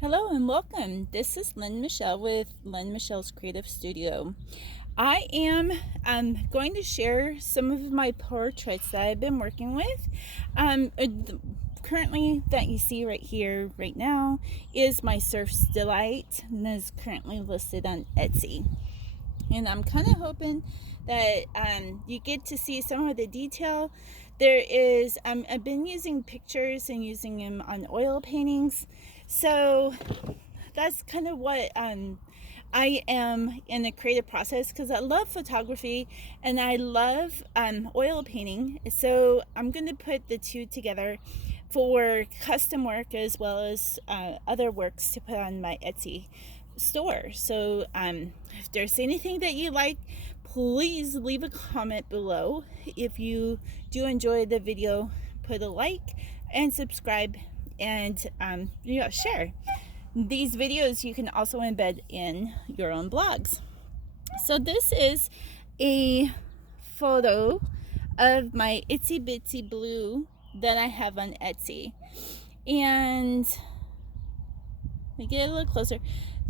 Hello and welcome. This is Lynn Michelle with Lynn Michelle's Creative Studio. I am going to share some of my portraits that I've been working with. Currently, that you see right here, right now, is my Surf's Delight, and is currently listed on Etsy. And I'm kind of hoping that you get to see some of the detail. There is, I've been using pictures and using them on oil paintings. So that's kind of what I am in the creative process, because I love photography and I love oil painting. So I'm going to put the two together for custom work as well as other works to put on my Etsy store. So if there's anything that you like, please leave a comment below. If you do enjoy the video, put a like and subscribe and share. These videos you can also embed in your own blogs. So this is a photo of my Itsy-Bitsy Blue that I have on Etsy. And let me get a little closer.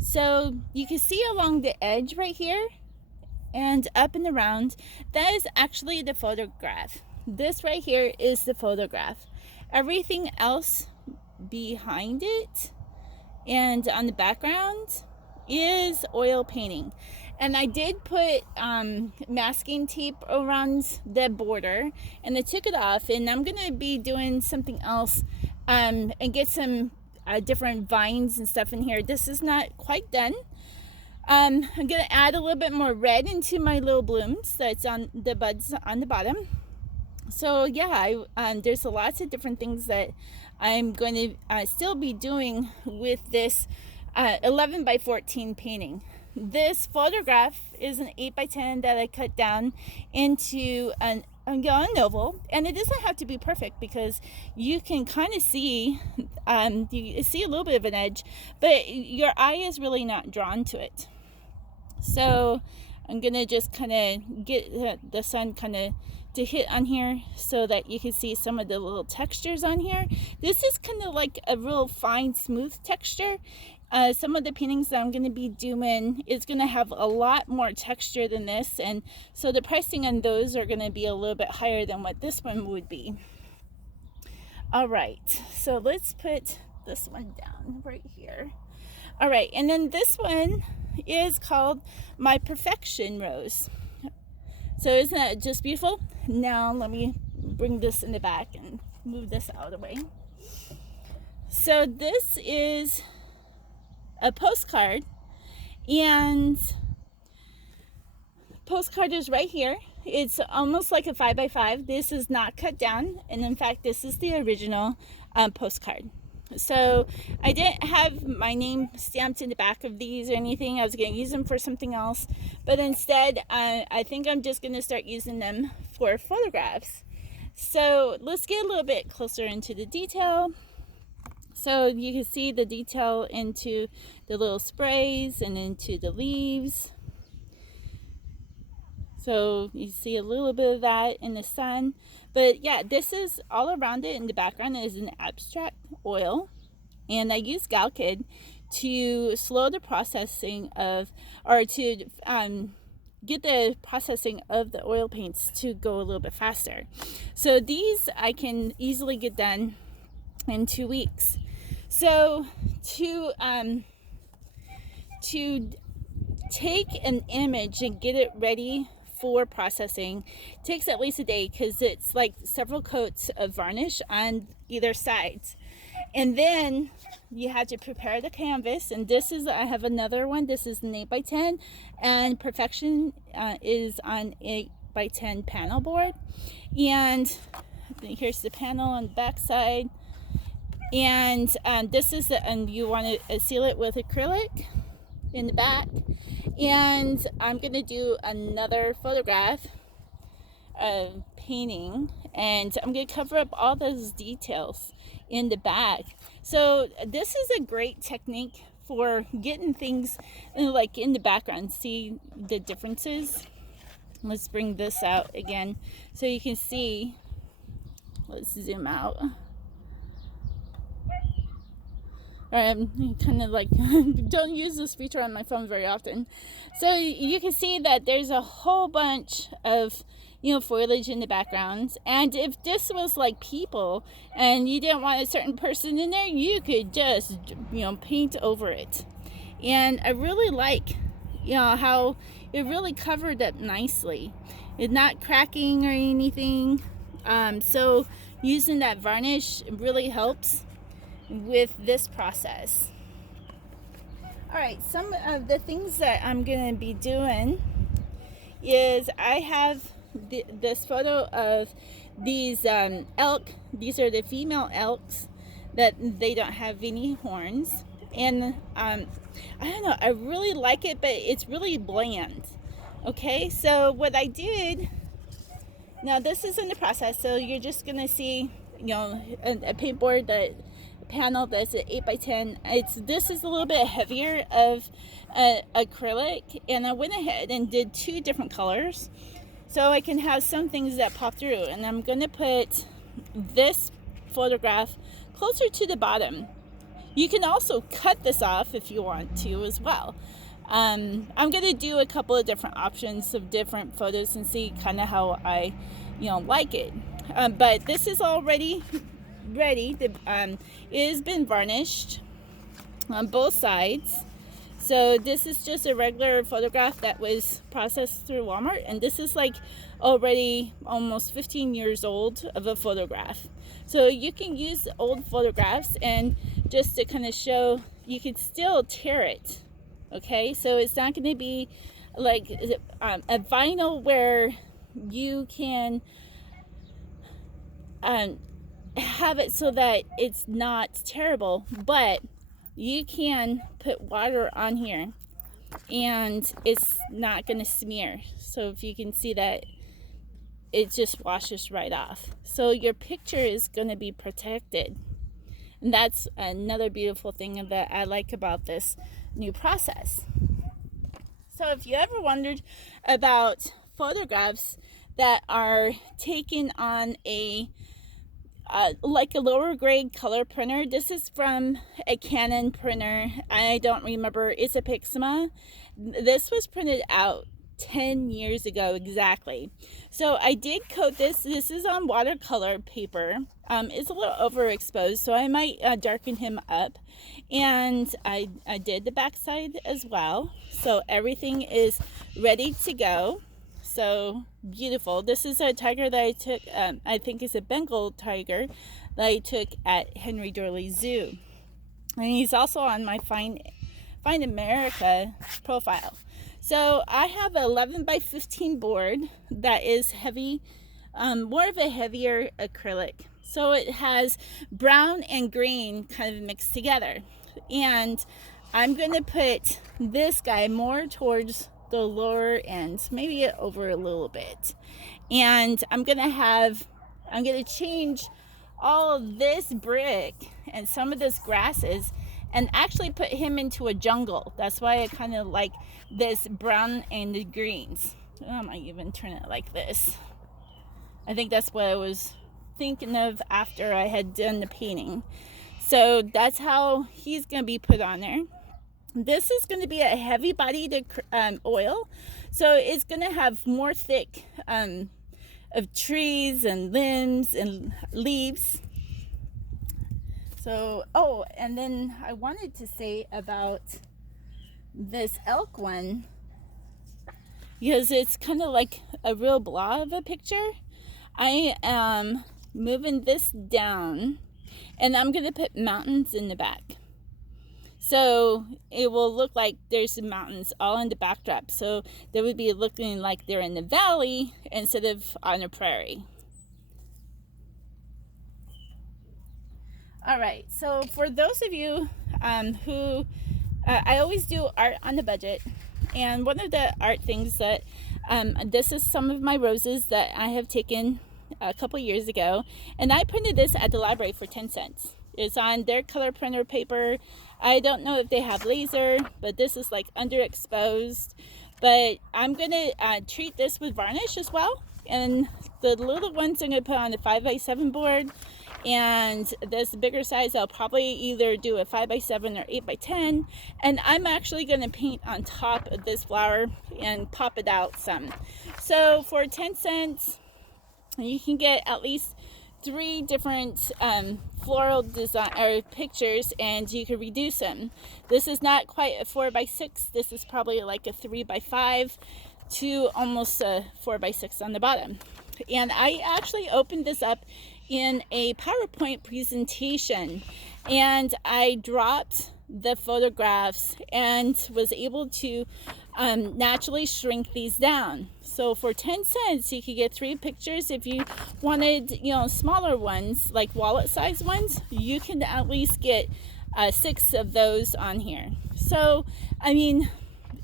So you can see along the edge right here and up and around, that is actually the photograph. This right here is the photograph. Everything else behind it and on the background is oil painting. And I did put masking tape around the border, and I took it off, and I'm gonna be doing something else and get some different vines and stuff in here. This is not quite done. I'm gonna add a little bit more red into my little blooms that's on the buds on the bottom. So yeah, there's lots of different things that I'm going to still be doing with this 11 by 14 painting. This photograph is an 8 by 10 that I cut down into an oval, and it doesn't have to be perfect because you can kind of see you see a little bit of an edge, but your eye is really not drawn to it. So I'm gonna just kind of get the sun kind of to hit on here so that you can see some of the little textures on here. This is kind of like a real fine, smooth texture. Some of the paintings that I'm going to be doing is going to have a lot more texture than this, and so the pricing on those are going to be a little bit higher than what this one would be. All right, so let's put this one down right here. All right, and then this one is called My Perfection Rose. So isn't that just beautiful? Now let me bring this in the back and move this out of the way. So this is a postcard, and postcard is right here. It's almost like a 5 by 5. This is not cut down, and in fact this is the original postcard. So I didn't have my name stamped in the back of these or anything. I was going to use them for something else, but instead I think I'm just going to start using them for photographs. So let's get a little bit closer into the detail. So you can see the detail into the little sprays and into the leaves. So you see a little bit of that in the sun. But yeah, this is all around it in the background is an abstract oil. And I use Galkid to slow the processing of, or to get the processing of the oil paints to go a little bit faster. So these I can easily get done in 2 weeks. So to take an image and get it ready for processing takes at least a day, because it's like several coats of varnish on either sides, and then you have to prepare the canvas. And this is, I have another one, this is an 8 by 10, and Perfection is on 8 by 10 panel board. And here's the panel on the back side, and this is the, and you want to seal it with acrylic in the back. And I'm going to do another photograph of painting, and I'm going to cover up all those details in the back. So this is a great technique for getting things like in the background. See the differences? Let's bring this out again so you can see. Let's zoom out. kind of like don't use this feature on my phone very often. So you can see that there's a whole bunch of foliage in the background, and if this was like people and you didn't want a certain person in there, you could just paint over it. And I really like how it really covered up nicely. It's not cracking or anything. So using that varnish really helps with this process. Alright, some of the things that I'm going to be doing is I have this photo of these elk. These are the female elks that they don't have any horns. And I don't know, I really like it, but it's really bland. Okay, so what I did, now this is in the process, so you're just going to see a paintboard panel that's an 8x10. This is a little bit heavier of acrylic, and I went ahead and did 2 different colors so I can have some things that pop through. And I'm going to put this photograph closer to the bottom. You can also cut this off if you want to as well. I'm going to do a couple of different options of different photos and see kind of how I like it. But this is already ready. It has been varnished on both sides. So this is just a regular photograph that was processed through Walmart, and this is like already almost 15 years old of a photograph. So you can use old photographs, and just to kind of show, you can still tear it. Okay, so it's not going to be like a vinyl where you can have it so that it's not terrible, but you can put water on here and it's not going to smear. So if you can see that, it just washes right off. So your picture is going to be protected. And that's another beautiful thing that I like about this new process. So if you ever wondered about photographs that are taken on like a lower grade color printer, this is from a Canon printer. I don't remember, it's a Pixma. This was printed out 10 years ago exactly. So I did coat this. This is on watercolor paper. It's a little overexposed, so I might darken him up. And I did the backside as well. So everything is ready to go. So beautiful. This is a tiger that I took, I think it's a Bengal tiger that I took at Henry Dorley Zoo. And he's also on my Find America profile. So I have an 11x15 board that is heavy, more of a heavier acrylic. So it has brown and green kind of mixed together. And I'm going to put this guy more towards the lower end, maybe over a little bit. And I'm going to change all of this brick and some of this grasses and actually put him into a jungle. That's why I kind of like this brown and the greens. I might even turn it like this. I think that's what I was thinking of after I had done the painting. So that's how he's going to be put on there. This is going to be a heavy bodied oil, so it's going to have more thick of trees and limbs and leaves. So, oh, and then I wanted to say about this elk one, because it's kind of like a real blah of a picture. I am moving this down, and I'm going to put mountains in the back. So it will look like there's some mountains all in the backdrop. So they would be looking like they're in the valley instead of on a prairie. All right, so for those of you who, I always do art on a budget. And one of the art things that, this is some of my roses that I have taken a couple years ago. And I printed this at the library for 10 cents. It's on their color printer paper. I don't know if they have laser, but this is like underexposed. But I'm going to treat this with varnish as well. And the little ones I'm going to put on the 5x7 board. And this bigger size, I'll probably either do a 5x7 or 8x10, and I'm actually going to paint on top of this flower and pop it out some. So for 10 cents you can get at least 3 different floral design or pictures, and you can reduce them. This is not quite a 4x6. This is probably like a 3x5 to almost a 4x6 on the bottom. And I actually opened this up in a PowerPoint presentation, and I dropped the photographs and was able to naturally shrink these down. So for 10 cents you could get 3 pictures. If you wanted, smaller ones, like wallet size ones, you can at least get 6 of those on here. So I mean,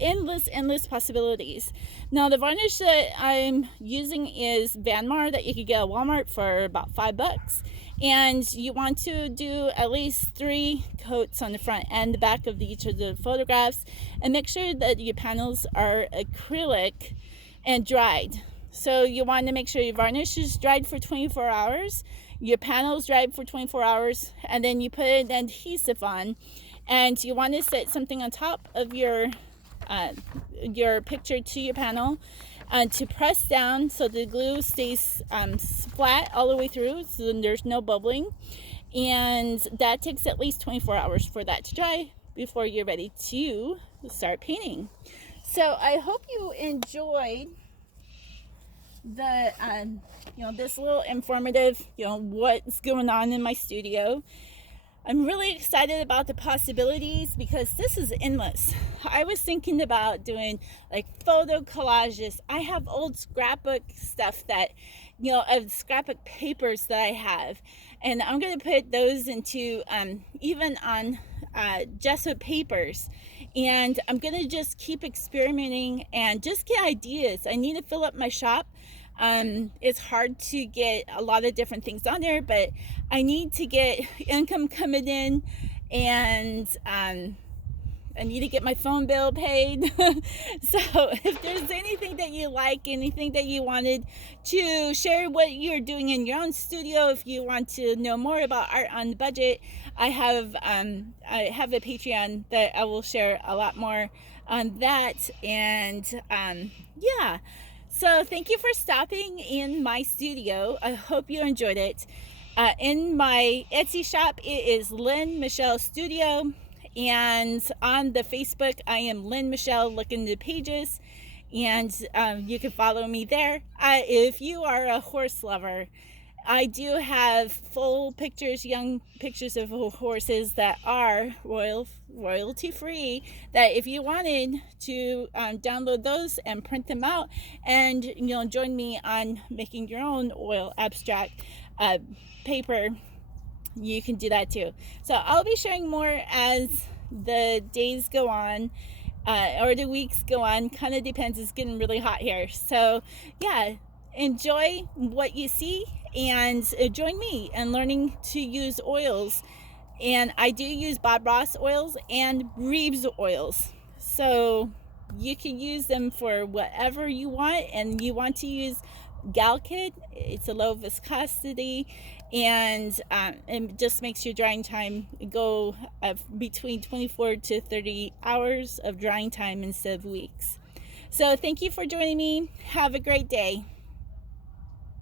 endless possibilities. Now the varnish that I'm using is Vanmar that you could get at Walmart for about $5, and you want to do at least 3 coats on the front and the back of each of the photographs, and make sure that your panels are acrylic and dried. So you want to make sure your varnish is dried for 24 hours, your panels dried for 24 hours, and then you put an adhesive on, and you want to set something on top of your picture to your panel to press down so the glue stays flat all the way through, so there's no bubbling. And that takes at least 24 hours for that to dry before you're ready to start painting. So I hope you enjoyed the this little informative, what's going on in my studio. I'm really excited about the possibilities because this is endless. I was thinking about doing like photo collages. I have old scrapbook stuff that, of scrapbook papers that I have, and I'm going to put those into even on gesso papers, and I'm going to just keep experimenting and just get ideas. I need to fill up my shop. It's hard to get a lot of different things on there, but I need to get income coming in, and I need to get my phone bill paid. So if there's anything that you like, anything that you wanted to share what you're doing in your own studio, if you want to know more about art on the budget, I have a Patreon that I will share a lot more on that. And yeah. So thank you for stopping in my studio. I hope you enjoyed it. In my Etsy shop, it is Lynn Michelle Studio. And on the Facebook, I am Lynn Michelle. Look in the pages, and you can follow me there. If you are a horse lover, I do have full pictures, young pictures of horses that are royalty free, that if you wanted to download those and print them out and join me on making your own oil abstract paper, you can do that too. So I'll be sharing more as the days go on or the weeks go on. Kind of depends. It's getting really hot here. So yeah, enjoy what you see and join me in learning to use oils. And I do use Bob Ross oils and Reeves oils, so you can use them for whatever you want. And you want to use Gal Kid, it's a low viscosity, and it just makes your drying time go between 24 to 30 hours of drying time instead of weeks. So thank you for joining me. Have a great day.